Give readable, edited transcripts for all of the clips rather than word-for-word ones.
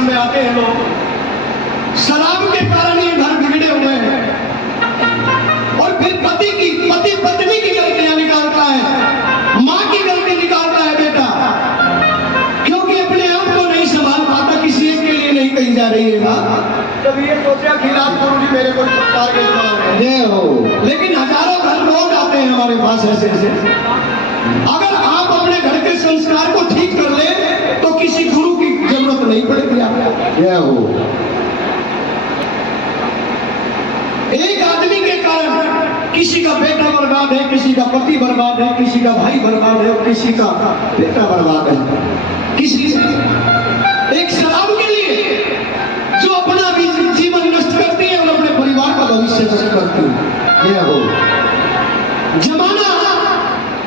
आश्रम में आते हैं लोग, शराब के कारण ये घर बिगड़े हुए हैं। और फिर पति पत्नी की गलतियां निकालता है, माँ की गलती निकालता है बेटा, क्योंकि अपने आप को नहीं संभाल पाता, किसी एक के लिए नहीं कही जा रही है बात। तब ये सोचा कि रात गुरु जी मेरे को छुटकार के हो, लेकिन हजारों घर लोग आते हैं हमारे पास ऐसे ऐसे। अगर आप अपने घर के संस्कार को ठीक कर ले तो किसी गुरु की जरूरत नहीं पड़ेगी आपको। एक आदमी के कारण किसी का बेटा बर्बाद है, किसी का पति बर्बाद है, किसी का भाई बर्बाद है, किसी का बेटा बर्बाद है, किसी एक शराब के लिए जो अपना भी जीवन नष्ट करती है और अपने परिवार का भविष्य नष्ट करती है। जमाना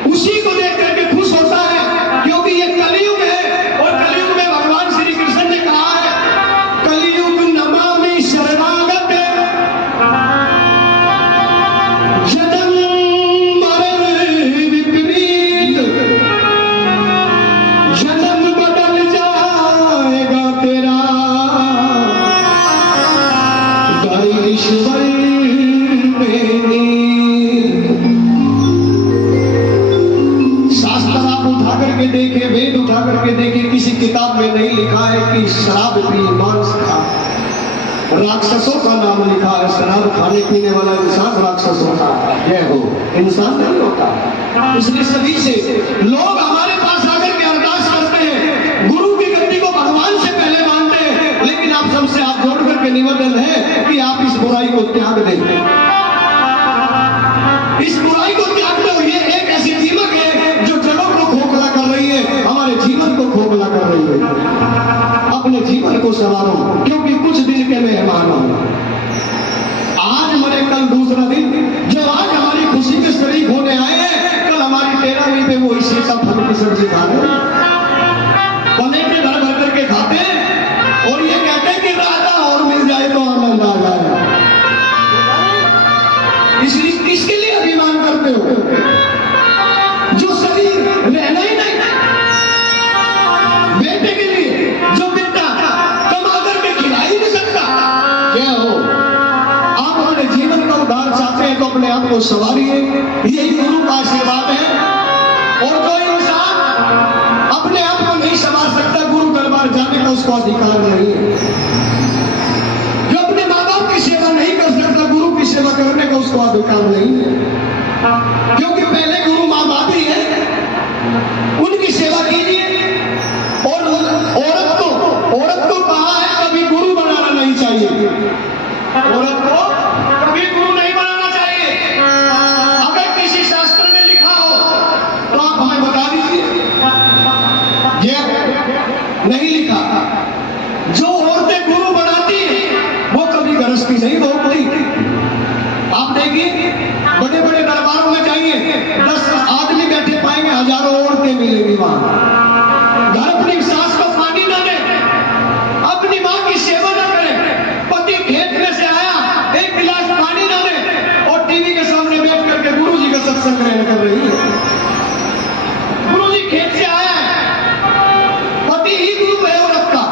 उसी को देख करके खुश होता है, क्योंकि ये कलयुग है। और कलयुग में भगवान श्री कृष्ण ने कहा है, कलयुग नमामि शरणागत जन्म मरण विपरीत, जन्म बदल जाएगा तेरा ईश्वर करके देखे, वेद उठा करके देखे, किसी किताब में नहीं लिखा है कि शराब पी मांस खा। राक्षसों का नाम लिखा है, शराब खाने पीने वाला इंसान राक्षस होता है, हो इंसान नहीं होता। इसलिए सभी से लोग हमारे पास आकर के अरदास करते हैं, गुरु की गति को भगवान से पहले मानते हैं, लेकिन आप सबसे आप जोड़ करके निवेदन है कि आप इस बुराई को त्याग दें, इस बुराई को त्याग दो। ये एक ऐसी दीमक है जो जगह को खोखला कर रही है, हमारे जीवन को खोखला कर रही है। अपने जीवन को संवारो, क्योंकि कुछ दिन के मेहमान हो। आज मरे कल दूसरा दिन, जो आज हमारी खुशी के शरीक होने आए हैं, कल हमारी 13वीं पे वो इसी का फल की सब्जी खा रहे, पलेटे भर भर करके खाते हैं और ये कहते हैं कि राधा और मिल जाए तो आनंद आ जाए। इसलिए किसके लिए अभिमान करते हो जो शरीर रहना ही नहीं, बेटे के लिए जो बेटा कमा करके खिला ही नहीं सकता। क्या हो, आप अपने जीवन का उद्धार चाहते हैं तो अपने आप को संवारिए, यही गुरु का आशीर्वाद है। और जो इंसान अपने आप को नहीं संवार सकता, गुरु दरबार जाने का उसको अधिकार नहीं है। जो अपने माँ बाप की सेवा नहीं कर सकता, गुरु की सेवा करने का उसको अधिकार नहीं है, क्योंकि पहले गुरु माँ बाप ही है, उनकी सेवा कीजिए। और औरत को कहा है कभी गुरु बनाना नहीं चाहिए, औरत को कभी गुरु नहीं बनाना चाहिए। अगर किसी शास्त्र में लिखा हो तो आप हमें बता दीजिए, ये नहीं लिखा। जो औरतें गुरु बनाती हैं वो कभी गृहस्थी नहीं भोगती। आप देखिए, बड़े बड़े दरबारों में जाइए, 10 आदमी बैठे पाएंगे, हजारों औरतें मिलेंगी वहां। घर अपनी सास को पानी ना दे, अपनी मां की सेवा ना करे, पति खेत में से आया एक गिलास पानी ना दे और टीवी के सामने बैठ करके गुरु जी का सत्संग ग्रहण कर रही है। गुरु जी खेत से आया है, पति ही गुरु है औरत का।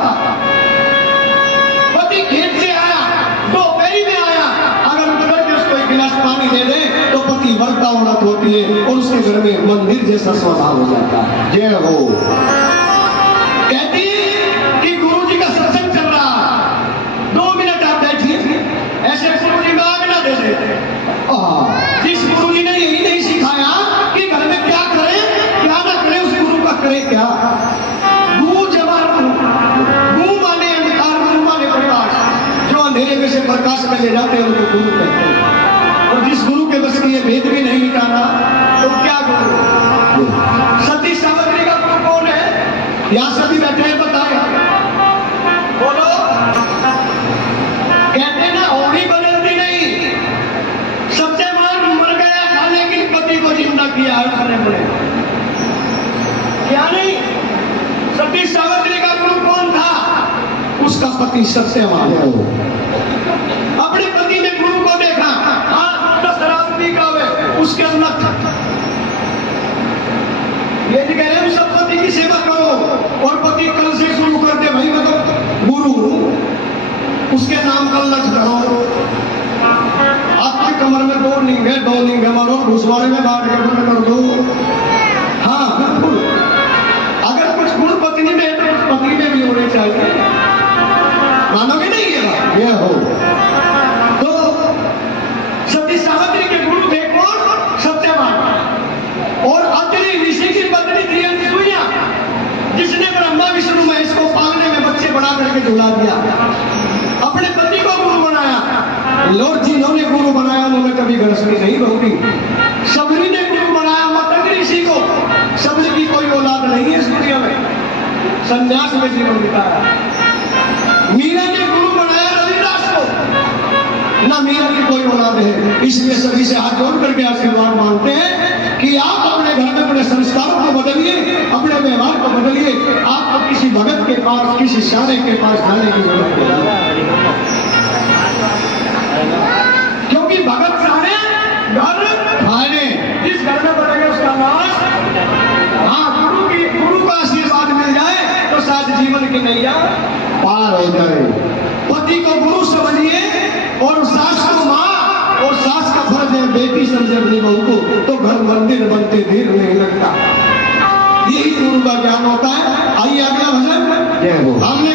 पति खेत से आया, दोपहरी में आया, अगर उतर के उसको एक गिलास पानी दे दे तो पति वर्ता औरत होती है और उसके घर में मंदिर जैसा स्वभाव हो जाता है। जय हो। कहती है कि गुरु जी का सत्संग चल रहा, 2 मिनट आप बैठिए, ऐसे गुरु जी में आग ना दे दे। जिस गुरु जी ने यही नहीं सिखाया कि घर में क्या करें क्या ना करें, उस गुरु का करे क्या। गु माने अंधकार, गुरु माने प्रकाश। जो अंधेरे में से प्रकाश में ले जाते हैं उनको गुरु कहते हैं। और जिस गुरु के बस की ये भेद भी नहीं मिटाना तो क्या गुरु। सती सावित्री का गुरु कौन है? यहाँ सभी बैठे हैं, बताए बोलो। कहते ना होगी बदलती नहीं, सत्यवान मर गया था लेकिन पति को जिंदा किया है उसने। बड़े क्या नहीं, सती सावित्री का गुरु कौन था? उसका पति सत्यवान। अपने पति ने गुरु को देखा, शराब पी का उसके अंदर ये कह रहे हैं सब पति की सेवा करो, और पति कल से शुरू कर दे भाई, मतलब गुरु काम कर लच करो। आपकी कमर में दो लिंग है मारो, घुसवाड़े में बांट के बंद कर दो। हाँ बिल्कुल, अगर कुछ गुण पत्नी में है तो उस पति में भी होने चाहिए, मानोगे नहीं ये हो। तो सती सावित्री के गुरु थे कौन? सत्यवान। और अत्रि ऋषि की पत्नी थी अनसुईया, जिसने ब्रह्मा विष्णु महेश को पालने में बच्चे बना करके झुला दिया, अपने पति को गुरु बनाया। लॉर्ड जिन्होंने गुरु बनाया उन्होंने कभी गृहस्थी नहीं रोकी। सबरी ने गुरु बनाया मतंग ऋषि को। सबरी की कोई औलाद नहीं है इस दुनिया में, संन्यास में जीवन बिताया। मीरा ने गुरु बनाया रविदास को, ना मीरा की कोई औलाद है। इसलिए सभी से हाथ जोड़ करके आशीर्वाद मांगते हैं कि आप अपने घर में अपने संस्कारों को बदलिए, अपने व्यवहार को बदलिए। आपको किसी भगत के पास, किसी शाने के पास जाने की जरूरत नहीं, क्योंकि भगत शाने घर खाने, जिस घर में बढ़ेगा उसका नाश। हाँ, गुरु का आशीर्वाद मिल जाए तो शायद जीवन की नैया पार हो जाए। पति को गुरु समझिए और सास को माँ, और सास का फर्ज है बेटी समझे अपनी बहू को, तो घर मंदिर बनते देर नहीं लगता। यही गुरु का ज्ञान होता है। आइए अगला भजन। हमने